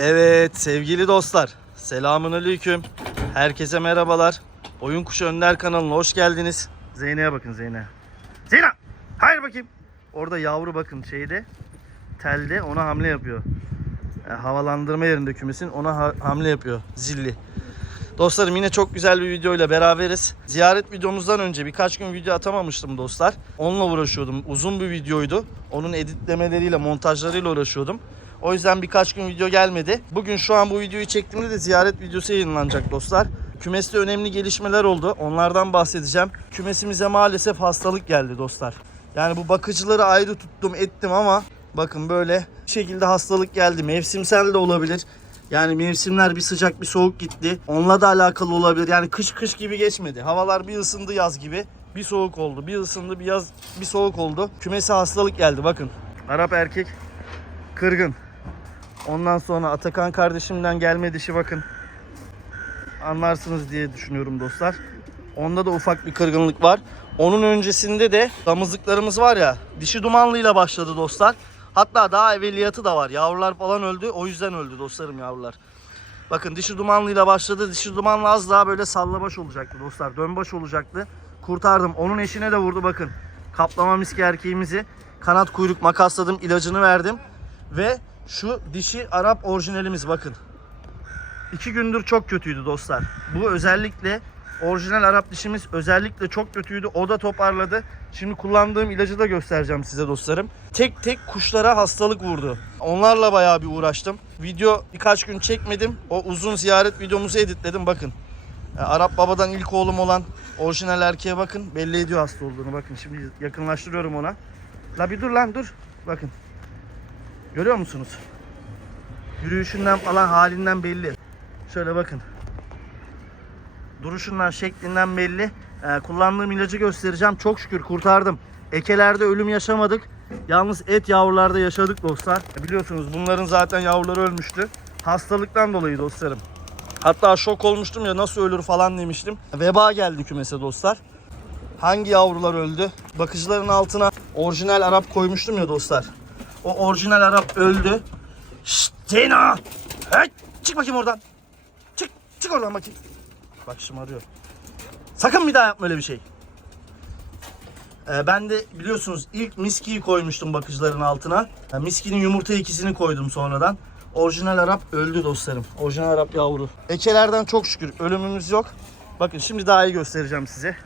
Evet sevgili dostlar. Selamun aleyküm. Herkese merhabalar. Oyun Kuşu Önder kanalına hoş geldiniz. Zeynep'e bakın Zeynep. Zeynep! Hayır bakayım. Orada yavru bakın şeyde. Telde ona hamle yapıyor. E, havalandırma yerinde kümesin ona ha- hamle yapıyor. Zilli. Dostlarım yine çok güzel bir videoyla beraberiz. Ziyaret videomuzdan önce birkaç gün video atamamıştım dostlar. Onunla uğraşıyordum. Uzun bir videoydu. Onun editlemeleriyle, montajlarıyla uğraşıyordum. O yüzden birkaç gün video gelmedi. Bugün şu an bu videoyu çektiğimde de ziyaret videosu yayınlanacak dostlar. Kümeste önemli gelişmeler oldu. Onlardan bahsedeceğim. Kümesimize maalesef hastalık geldi dostlar. Yani bu bakıcıları ayrı tuttum ettim ama bakın böyle şekilde hastalık geldi. Mevsimsel de olabilir. Yani mevsimler bir sıcak bir soğuk gitti. Onunla da alakalı olabilir. Yani kış kış gibi geçmedi. Havalar bir ısındı yaz gibi. Bir soğuk oldu. Bir ısındı bir yaz bir soğuk oldu. Kümese hastalık geldi bakın. Arap erkek kırgın. Ondan sonra Atakan kardeşimden gelme dişi bakın. Anlarsınız diye düşünüyorum dostlar. Onda da ufak bir kırgınlık var. Onun öncesinde de damızlıklarımız var ya. Dişi dumanlıyla başladı dostlar. Hatta daha evveliyatı da var. Yavrular falan öldü. O yüzden öldü dostlarım yavrular. Bakın dişi dumanlıyla başladı. Dişi dumanlı az daha böyle sallabaş olacaktı dostlar. Dönbaş olacaktı. Kurtardım. Onun eşine de vurdu bakın. Kaplama miski erkeğimizi. Kanat kuyruk makasladım. ilacını verdim. Ve şu dişi Arap orijinalimiz bakın. İki gündür çok kötüydü dostlar. Bu özellikle orijinal Arap dişimiz özellikle çok kötüydü. O da toparladı. Şimdi kullandığım ilacı da göstereceğim size dostlarım. Tek tek kuşlara hastalık vurdu. Onlarla bayağı bir uğraştım. Video birkaç gün çekmedim. O uzun ziyaret videomuzu editledim bakın. E, Arap babadan ilk oğlum olan orijinal erkeğe bakın. Belli ediyor hasta olduğunu bakın. Şimdi yakınlaştırıyorum ona. La bir dur lan dur. Bakın. Görüyor musunuz? Yürüyüşünden falan halinden belli. Şöyle bakın. Duruşundan, şeklinden belli. Ee, kullandığım ilacı göstereceğim. Çok şükür kurtardım. Ekelerde ölüm yaşamadık. Yalnız et yavrularda yaşadık dostlar. E, Biliyorsunuz bunların zaten yavruları ölmüştü. Hastalıktan dolayı dostlarım. Hatta şok olmuştum ya nasıl ölür falan demiştim. Veba geldi kümese dostlar. Hangi yavrular öldü? Bakıcıların altına orijinal Arap koymuştum ya dostlar. O orijinal Arap öldü. Şşt Zeyna! Hey, çık bakayım oradan. Çık, çık oradan bakayım. Bak şımarıyor. Sakın bir daha yapma öyle bir şey. Ee, ben de biliyorsunuz ilk miskiyi koymuştum bakıcıların altına. Yani miskinin yumurta ikisini koydum sonradan. Orijinal Arap öldü dostlarım. Orijinal Arap yavru. Ekelerden çok şükür ölümümüz yok. Bakın şimdi daha iyi göstereceğim size.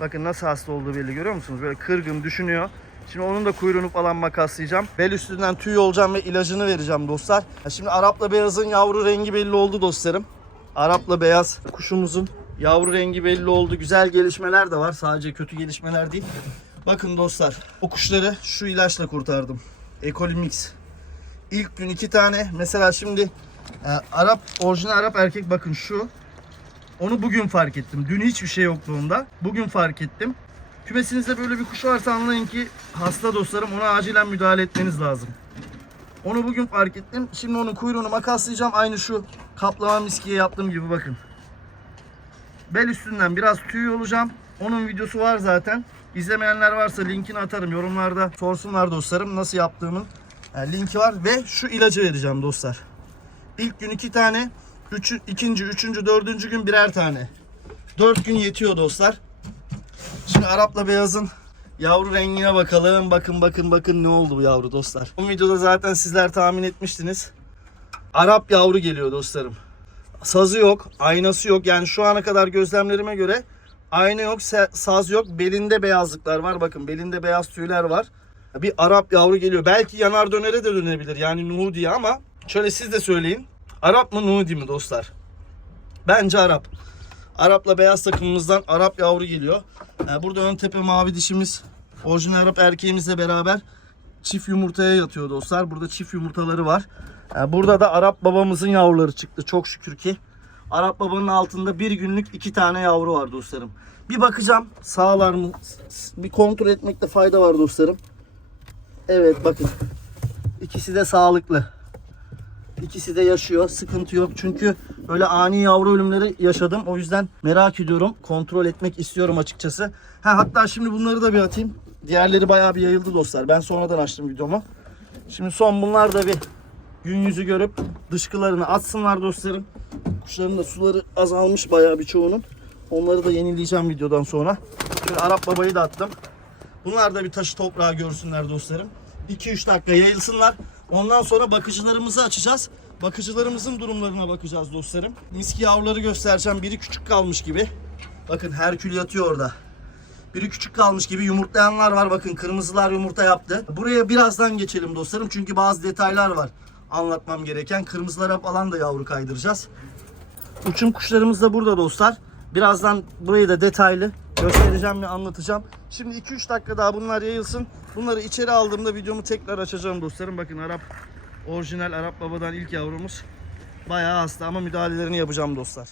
Bakın nasıl hasta olduğu belli görüyor musunuz? Böyle kırgın düşünüyor. Şimdi onun da kuyruğunu falan makaslayacağım. Bel üstünden tüy olacağım ve ilacını vereceğim dostlar. Şimdi Arap'la beyazın yavru rengi belli oldu dostlarım. Arap'la beyaz kuşumuzun yavru rengi belli oldu. Güzel gelişmeler de var. Sadece kötü gelişmeler değil. Bakın dostlar o kuşları şu ilaçla kurtardım. Ecolimix. İlk gün iki tane. Mesela şimdi e, Arap orijinal Arap erkek bakın şu. Onu bugün fark ettim. Dün hiçbir şey yoktu onda. Bugün fark ettim. Kümesinizde böyle bir kuş varsa anlayın ki hasta dostlarım ona acilen müdahale etmeniz lazım. Onu bugün fark ettim. Şimdi onun kuyruğunu makaslayacağım. Aynı şu kaplama miskiye yaptığım gibi bakın. Bel üstünden biraz tüy olacağım. Onun videosu var zaten. İzlemeyenler varsa linkini atarım. Yorumlarda sorsunlar dostlarım nasıl yaptığımın e, linki var. Ve şu ilacı vereceğim dostlar. İlk gün iki tane. Üçü, ikinci, üçüncü, dördüncü gün birer tane. Dört gün yetiyor dostlar. Arap'la beyazın yavru rengine bakalım. Bakın bakın bakın ne oldu bu yavru dostlar. Bu videoda zaten sizler tahmin etmiştiniz. Arap yavru geliyor dostlarım. Sazı yok, aynası yok. Yani şu ana kadar gözlemlerime göre ayna yok, saz yok. Belinde beyazlıklar var. Bakın belinde beyaz tüyler var. Bir Arap yavru geliyor. Belki yanar dönere de dönebilir. Yani Nuhu diye ama şöyle siz de söyleyin. Arap mı Nuhu mi dostlar? Bence Arap. Arap'la beyaz takımımızdan Arap yavru geliyor. Ee, burada ön tepe mavi dişimiz orijinal Arap erkeğimizle beraber çift yumurtaya yatıyor dostlar. Burada çift yumurtaları var. Ee, burada da Arap babamızın yavruları çıktı çok şükür ki. Arap babanın altında bir günlük iki tane yavru var dostlarım. Bir bakacağım sağlar mı? Bir kontrol etmekte fayda var dostlarım. Evet bakın. İkisi de sağlıklı. İkisi de yaşıyor. Sıkıntı yok. Çünkü öyle ani yavru ölümleri yaşadım. O yüzden merak ediyorum. Kontrol etmek istiyorum açıkçası. Ha, hatta şimdi bunları da bir atayım. Diğerleri bayağı bir yayıldı dostlar. Ben sonradan açtım videomu. Şimdi son bunlar da bir gün yüzü görüp dışkılarını atsınlar dostlarım. Kuşların da suları azalmış bayağı birçoğunun. Onları da yenileyeceğim videodan sonra. Şöyle Arap babayı da attım. Bunlar da bir taşı toprağı görsünler dostlarım. 2-3 dakika yayılsınlar. Ondan sonra bakıcılarımızı açacağız. Bakıcılarımızın durumlarına bakacağız dostlarım. Miski yavruları göstereceğim. Biri küçük kalmış gibi. Bakın Herkül yatıyor orada. Biri küçük kalmış gibi yumurtlayanlar var. Bakın kırmızılar yumurta yaptı. Buraya birazdan geçelim dostlarım. Çünkü bazı detaylar var anlatmam gereken. Kırmızılara falan da yavru kaydıracağız. Uçum kuşlarımız da burada dostlar. Birazdan burayı da detaylı göstereceğim ve anlatacağım. Şimdi 2-3 dakika daha bunlar yayılsın. Bunları içeri aldığımda videomu tekrar açacağım dostlarım. Bakın Arap orijinal Arap babadan ilk yavrumuz. Bayağı hasta ama müdahalelerini yapacağım dostlar.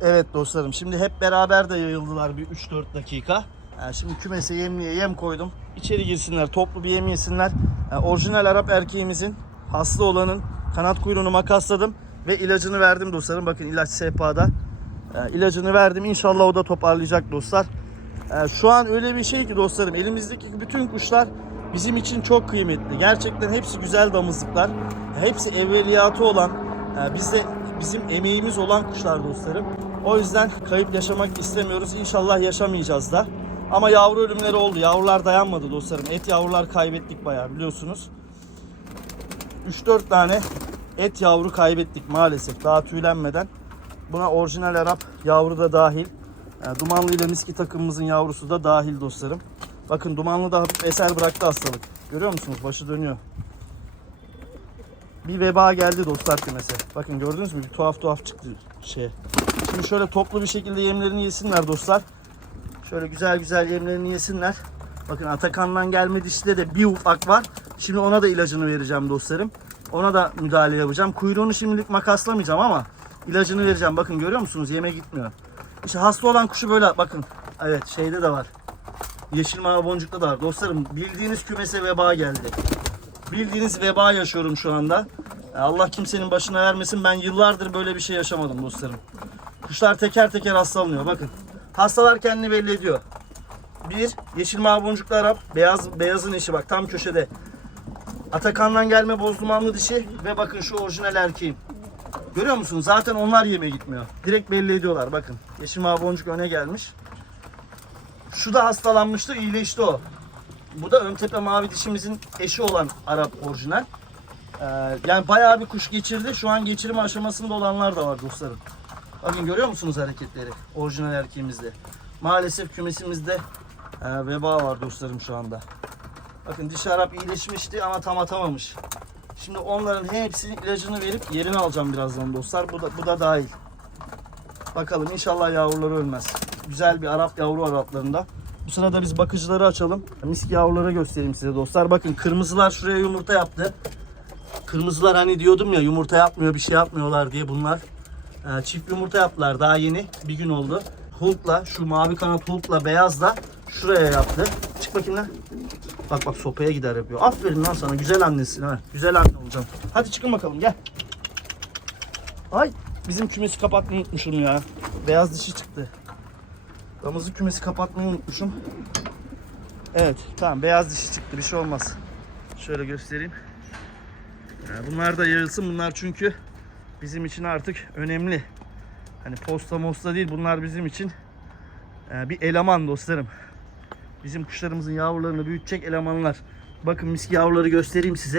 Evet dostlarım şimdi hep beraber de yayıldılar bir 3-4 dakika. Yani şimdi kümese yemliğe yem koydum. İçeri girsinler toplu bir yem yesinler. Yani orijinal Arap erkeğimizin hasta olanın kanat kuyruğunu makasladım ve ilacını verdim dostlarım. Bakın ilaç sehpada. Yani ilacını verdim. İnşallah o da toparlayacak dostlar. Yani şu an öyle bir şey ki dostlarım elimizdeki bütün kuşlar bizim için çok kıymetli. Gerçekten hepsi güzel damızlıklar. Hepsi evveliyatı olan, yani bize bizim emeğimiz olan kuşlar dostlarım. O yüzden kayıp yaşamak istemiyoruz. İnşallah yaşamayacağız da. Ama yavru ölümleri oldu. Yavrular dayanmadı dostlarım. Et yavrular kaybettik bayağı biliyorsunuz. 3-4 tane et yavru kaybettik maalesef daha tüylenmeden. Buna orijinal Arap yavru da dahil. Yani Dumanlı ile Miski takımımızın yavrusu da dahil dostlarım. Bakın Dumanlı da eser bıraktı hastalık. Görüyor musunuz? Başı dönüyor. Bir veba geldi dostlar kümese. Bakın gördünüz mü? Bir tuhaf tuhaf çıktı şey. Şimdi şöyle toplu bir şekilde yemlerini yesinler dostlar. Şöyle güzel güzel yemlerini yesinler. Bakın Atakan'dan gelme dişide de bir ufak var. Şimdi ona da ilacını vereceğim dostlarım. Ona da müdahale yapacağım. Kuyruğunu şimdilik makaslamayacağım ama ilacını vereceğim. Bakın görüyor musunuz? Yeme gitmiyor. İşte hasta olan kuşu böyle bakın. Evet şeyde de var. Yeşil mavi boncukta da var. Dostlarım bildiğiniz kümese veba geldi. Bildiğiniz veba yaşıyorum şu anda. Allah kimsenin başına vermesin. Ben yıllardır böyle bir şey yaşamadım dostlarım. Kuşlar teker teker hastalanıyor. Bakın. Hastalar kendini belli ediyor. Bir, yeşil mavi boncuklu Arap. Beyaz, beyazın eşi bak tam köşede. Atakan'dan gelme bozdumanlı dişi ve bakın şu orijinal erkeğim. Görüyor musunuz? Zaten onlar yeme gitmiyor. Direkt belli ediyorlar bakın. Yeşil mavi boncuk öne gelmiş. Şu da hastalanmıştı, iyileşti o. Bu da ön tepe mavi dişimizin eşi olan Arap orijinal. Ee, yani bayağı bir kuş geçirdi. Şu an geçirme aşamasında olanlar da var dostlarım. Bakın görüyor musunuz hareketleri orijinal erkeğimizde? Maalesef kümesimizde e, veba var dostlarım şu anda. Bakın dişi Arap iyileşmişti ama tam atamamış. Şimdi onların hepsinin ilacını verip yerini alacağım birazdan dostlar. Bu da, bu da dahil. Bakalım inşallah yavruları ölmez. Güzel bir Arap yavru var altlarında. Bu sırada biz bakıcıları açalım. Miski yavruları göstereyim size dostlar. Bakın kırmızılar şuraya yumurta yaptı. Kırmızılar hani diyordum ya yumurta yapmıyor bir şey yapmıyorlar diye bunlar. e, çift yumurta yaptılar daha yeni. Bir gün oldu. Hulk'la şu mavi kanat Hulk'la beyaz da şuraya yaptı. Çık bakayım lan. Bak bak sopaya gider yapıyor. Aferin lan sana güzel annesin ha. Güzel anne olacaksın. Hadi çıkın bakalım gel. Ay bizim kümesi kapatmayı unutmuşum ya. Beyaz dişi çıktı. Damızlık kümesi kapatmayı unutmuşum. Evet tamam beyaz dişi çıktı bir şey olmaz. Şöyle göstereyim. Yani bunlar da yayılsın bunlar çünkü bizim için artık önemli. Hani posta mosta değil bunlar bizim için e, bir eleman dostlarım. Bizim kuşlarımızın yavrularını büyütecek elemanlar. Bakın miski yavruları göstereyim size.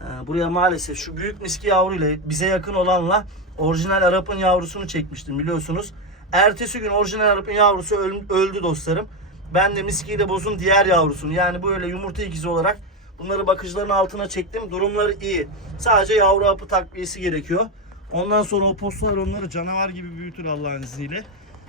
Ee, Buraya maalesef şu büyük miski yavruyla bize yakın olanla orijinal Arap'ın yavrusunu çekmiştim biliyorsunuz. Ertesi gün orijinal Arap'ın yavrusu öl- öldü dostlarım. Ben de miski ile bozun diğer yavrusunu yani böyle yumurta ikizi olarak bunları bakıcıların altına çektim. Durumları iyi. Sadece yavru apı takviyesi gerekiyor. Ondan sonra o postalar onları canavar gibi büyütür Allah'ın izniyle.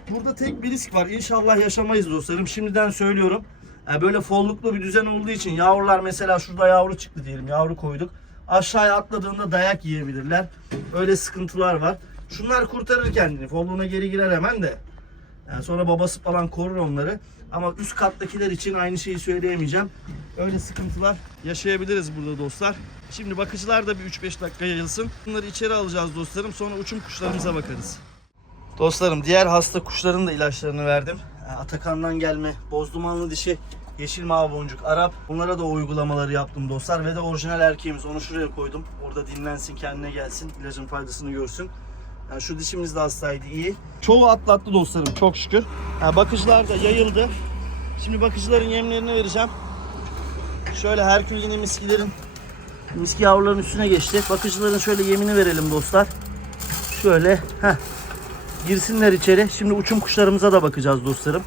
Burada tek bir risk var. İnşallah yaşamayız dostlarım. Şimdiden söylüyorum. Yani böyle folluklu bir düzen olduğu için yavrular mesela şurada yavru çıktı diyelim. Yavru koyduk. Aşağıya atladığında dayak yiyebilirler. Öyle sıkıntılar var. Şunlar kurtarır kendini. Folluğuna geri girer hemen de. Yani sonra babası falan korur onları. Ama üst kattakiler için aynı şeyi söyleyemeyeceğim. Öyle sıkıntılar yaşayabiliriz burada dostlar. Şimdi bakıcılar da bir 3-5 dakika yayılsın. Bunları içeri alacağız dostlarım. Sonra uçum kuşlarımıza bakarız. Dostlarım diğer hasta kuşların da ilaçlarını verdim. Atakan'dan gelme bozdumanlı dişi Yeşil mavi boncuk Arap. Bunlara da uygulamaları yaptım dostlar. Ve de orijinal erkeğimiz. Onu şuraya koydum. Orada dinlensin kendine gelsin. İlacın faydasını görsün. Yani şu dişimiz de hastaydı iyi. Çoğu atlattı dostlarım çok şükür. Ha, bakıcılar da yayıldı. Şimdi bakıcıların yemlerini vereceğim. Şöyle Herkül'ün miskilerin miski yavruların üstüne geçti. Bakıcıların şöyle yemini verelim dostlar. Şöyle heh, girsinler içeri. Şimdi uçum kuşlarımıza da bakacağız dostlarım.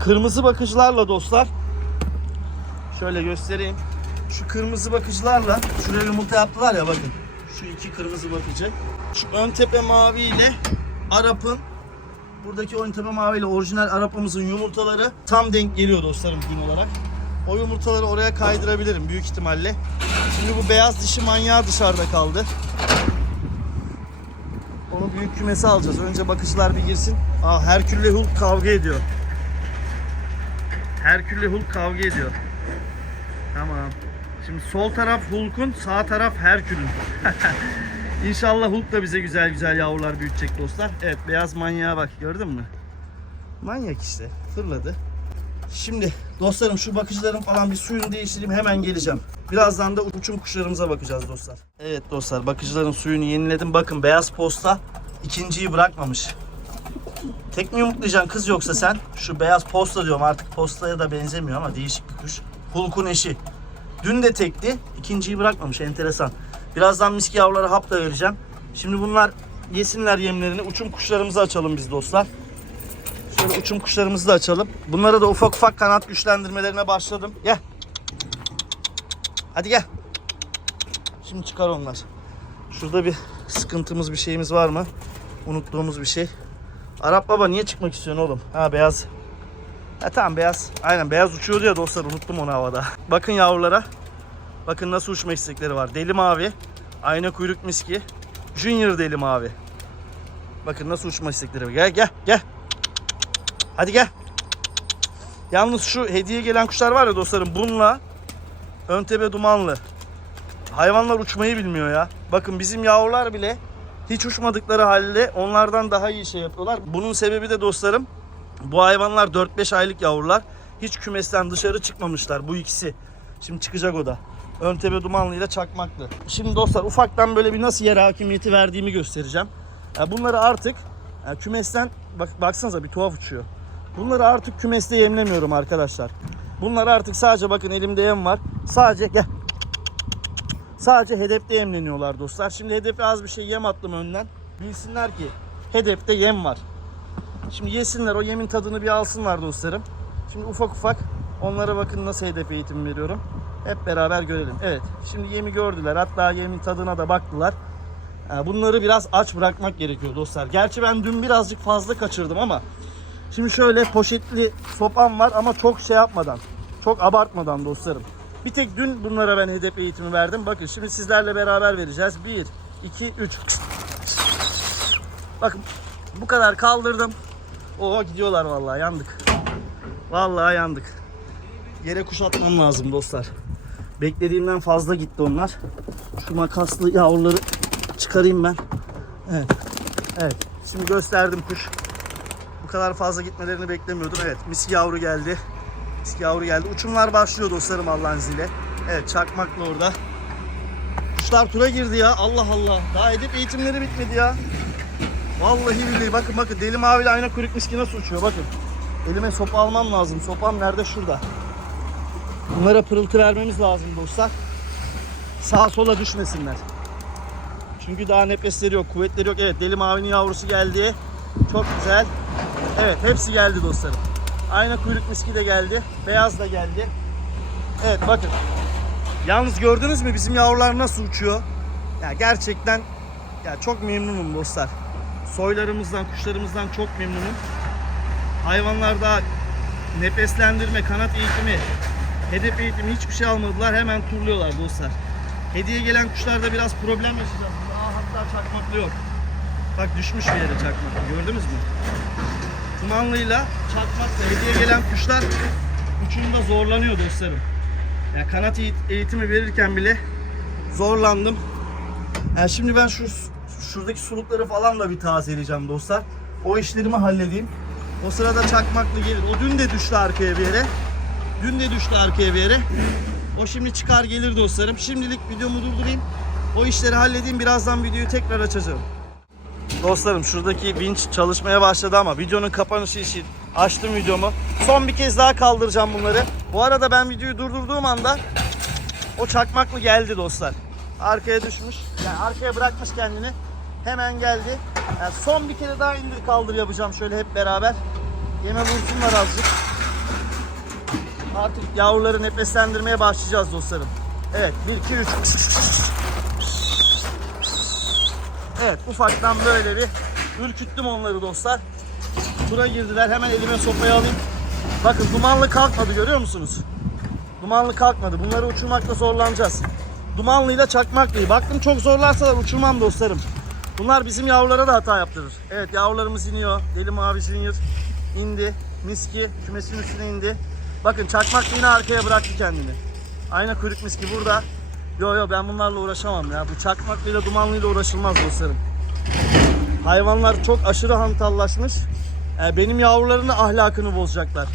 Kırmızı bakıcılarla dostlar. Şöyle göstereyim. Şu kırmızı bakıcılarla şuraya yumurta yaptılar ya bakın. Şu iki kırmızı bakıcı. Şu ön tepe mavi ile Arap'ın buradaki ön tepe mavi ile orijinal Arap'ımızın yumurtaları tam denk geliyor dostlarım gün olarak. O yumurtaları oraya kaydırabilirim büyük ihtimalle. Şimdi bu beyaz dişi manyağı dışarıda kaldı. Büyük kümese alacağız. Önce bakıcılar bir girsin. Aa Herkül'le Hulk kavga ediyor. Herkül'le Hulk kavga ediyor. Tamam. Şimdi sol taraf Hulk'un, sağ taraf Herkül'ün. İnşallah Hulk da bize güzel güzel yavrular büyütecek dostlar. Evet beyaz manyağa bak gördün mü? Manyak işte. Fırladı. Şimdi dostlarım şu bakıcıların falan bir suyunu değiştireyim hemen geleceğim. Birazdan da uçum kuşlarımıza bakacağız dostlar. Evet dostlar bakıcıların suyunu yeniledim. Bakın beyaz posta ikinciyi bırakmamış. Tek mi yumurtlayacaksın kız yoksa sen? Şu beyaz posta diyorum artık postaya da benzemiyor ama değişik bir kuş. Hulk'un eşi. Dün de tekti. ikinciyi bırakmamış enteresan. Birazdan miski yavrulara hap da vereceğim. Şimdi bunlar yesinler yemlerini. Uçum kuşlarımızı açalım biz dostlar. Şöyle uçum kuşlarımızı da açalım. Bunlara da ufak ufak kanat güçlendirmelerine başladım. Gel. Hadi gel. Şimdi çıkar onlar. Şurada bir sıkıntımız bir şeyimiz var mı? Unuttuğumuz bir şey. Arap baba niye çıkmak istiyorsun oğlum? Ha beyaz. Ha tamam beyaz. Aynen beyaz uçuyordu ya dostlar unuttum onu havada. Bakın yavrulara. Bakın nasıl uçma istekleri var. Deli mavi. Ayna kuyruk miski. Junior deli mavi. Bakın nasıl uçma istekleri var. Gel gel gel. Hadi gel. Yalnız şu hediye gelen kuşlar var ya dostlarım bununla ön tepe dumanlı. Hayvanlar uçmayı bilmiyor ya. Bakın bizim yavrular bile hiç uçmadıkları halde onlardan daha iyi şey yapıyorlar. Bunun sebebi de dostlarım bu hayvanlar 4-5 aylık yavrular. Hiç kümesten dışarı çıkmamışlar bu ikisi. Şimdi çıkacak o da. Ön tepe dumanlı ile çakmaklı. Şimdi dostlar ufaktan böyle bir nasıl yer hakimiyeti verdiğimi göstereceğim. Bunları artık kümesten bak baksanıza bir tuhaf uçuyor. Bunları artık kümeste yemlemiyorum arkadaşlar. Bunlar artık sadece bakın elimde yem var. Sadece gel. Sadece hedefte yemleniyorlar dostlar. Şimdi hedefe az bir şey yem attım önden. Bilsinler ki hedefte yem var. Şimdi yesinler o yemin tadını bir alsınlar dostlarım. Şimdi ufak ufak onlara bakın nasıl hedef eğitim veriyorum. Hep beraber görelim. Evet şimdi yemi gördüler. Hatta yemin tadına da baktılar. Bunları biraz aç bırakmak gerekiyor dostlar. Gerçi ben dün birazcık fazla kaçırdım ama Şimdi şöyle poşetli sopam var ama çok şey yapmadan, çok abartmadan dostlarım. Bir tek dün bunlara ben hedef eğitimi verdim. Bakın şimdi sizlerle beraber vereceğiz. 1, 2, 3. Bakın bu kadar kaldırdım. Oo gidiyorlar vallahi yandık. Vallahi yandık. Yere kuş atmam lazım dostlar. Beklediğimden fazla gitti onlar. Şu makaslı yavruları çıkarayım ben. Evet. Evet. Şimdi gösterdim kuş. Bu kadar fazla gitmelerini beklemiyordum. Evet miski yavru geldi. Miski yavru geldi. Uçumlar başlıyor dostlarım Allah'ın izniyle. Evet çakmakla orada. Kuşlar tura girdi ya. Allah Allah. Daha edip eğitimleri bitmedi ya. Vallahi billahi bakın bakın deli maviyle ayna kuyruk miski nasıl uçuyor bakın. Elime sopa almam lazım. Sopam nerede? Şurada. Bunlara pırıltı vermemiz lazım dostlar. Sağa sola düşmesinler. Çünkü daha nefesleri yok, kuvvetleri yok. Evet deli mavinin yavrusu geldi. Çok güzel. Evet hepsi geldi dostlarım. Ayna kuyruk miski de geldi. Beyaz da geldi. Evet bakın. Yalnız gördünüz mü bizim yavrular nasıl uçuyor? Ya gerçekten ya çok memnunum dostlar. Soylarımızdan, kuşlarımızdan çok memnunum. Hayvanlar daha nefeslendirme, kanat eğitimi, hedef eğitimi hiçbir şey almadılar. Hemen turluyorlar dostlar. Hediye gelen kuşlarda biraz problem yaşayacağız. Aa, hatta çakmaklı yok. Bak düşmüş bir yere çakmaklı. Gördünüz mü? Kumanlıyla çakmakla hediye gelen kuşlar uçumda zorlanıyor dostlarım. Yani kanat eğit- eğitimi verirken bile zorlandım. Yani şimdi ben şu şuradaki sulukları falan da bir tazeleyeceğim dostlar. O işlerimi halledeyim. O sırada çakmaklı gelir. O dün de düştü arkaya bir yere. Dün de düştü arkaya bir yere. O şimdi çıkar gelir dostlarım. Şimdilik videomu durdurayım. O işleri halledeyim. Birazdan videoyu tekrar açacağım. Dostlarım şuradaki vinç çalışmaya başladı ama videonun kapanışı için açtım videomu. Son bir kez daha kaldıracağım bunları. Bu arada ben videoyu durdurduğum anda o çakmaklı geldi dostlar. Arkaya düşmüş. Yani arkaya bırakmış kendini. Hemen geldi. Yani son bir kere daha indir kaldır yapacağım şöyle hep beraber. Yeme vursunlar azıcık. Artık yavruları nefeslendirmeye başlayacağız dostlarım. Evet 1 2 3. Evet ufaktan böyle bir ürküttüm onları dostlar. Tura girdiler hemen elime sopayı alayım. Bakın dumanlı kalkmadı görüyor musunuz? Dumanlı kalkmadı. Bunları uçurmakta zorlanacağız. Dumanlıyla çakmaklıyı. Baktım çok zorlarsalar uçurmam dostlarım. Bunlar bizim yavrulara da hata yaptırır. Evet yavrularımız iniyor. Deli Mavi Junior indi. Miski kümesin üstüne indi. Bakın çakmaklı yine arkaya bıraktı kendini. Ayna kuyruk miski burada. Yo yo ben bunlarla uğraşamam ya. Bu çakmaklıyla dumanlıyla uğraşılmaz dostlarım. Hayvanlar çok aşırı hantallaşmış. Ee, benim yavruların da ahlakını bozacaklar.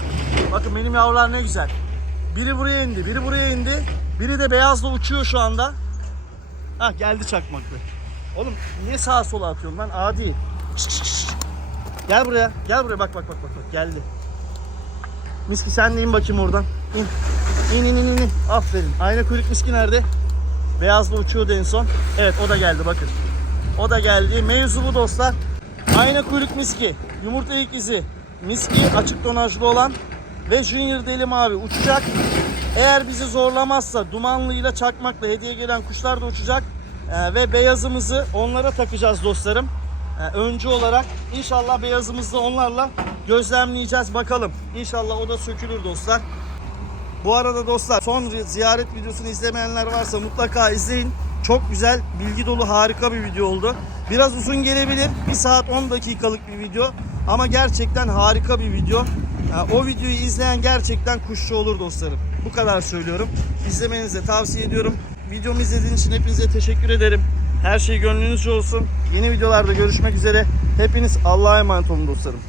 Bakın benim yavrular ne güzel. Biri buraya indi, biri buraya indi. Biri de beyazla uçuyor şu anda. Ha geldi çakmaklı. Oğlum niye sağa sola atıyorsun lan? Adi. Gel buraya. Gel buraya bak bak bak bak. bak. Geldi. Miski sen de in bakayım oradan. İn in in in. in. Aferin. Ayna kuyruk miski nerede? Beyazla uçuyordu en son. Evet o da geldi bakın. O da geldi. Mevzu bu dostlar. Ayna kuyruk miski. Yumurta ilk izi. Miski açık tonajlı olan. Ve Junior Deli Mavi uçacak. Eğer bizi zorlamazsa dumanlıyla çakmakla hediye gelen kuşlar da uçacak. Ee, ve beyazımızı onlara takacağız dostlarım. Ee, öncü olarak inşallah beyazımızı onlarla gözlemleyeceğiz bakalım. İnşallah o da sökülür dostlar. Bu arada dostlar son ziyaret videosunu izlemeyenler varsa mutlaka izleyin. Çok güzel, bilgi dolu, harika bir video oldu. Biraz uzun gelebilir. 1 saat 10 dakikalık bir video. Ama gerçekten harika bir video. Yani o videoyu izleyen gerçekten kuşçu olur dostlarım. Bu kadar söylüyorum. İzlemenizi tavsiye ediyorum. Videomu izlediğiniz için hepinize teşekkür ederim. Her şey gönlünüzce olsun. Yeni videolarda görüşmek üzere. Hepiniz Allah'a emanet olun dostlarım.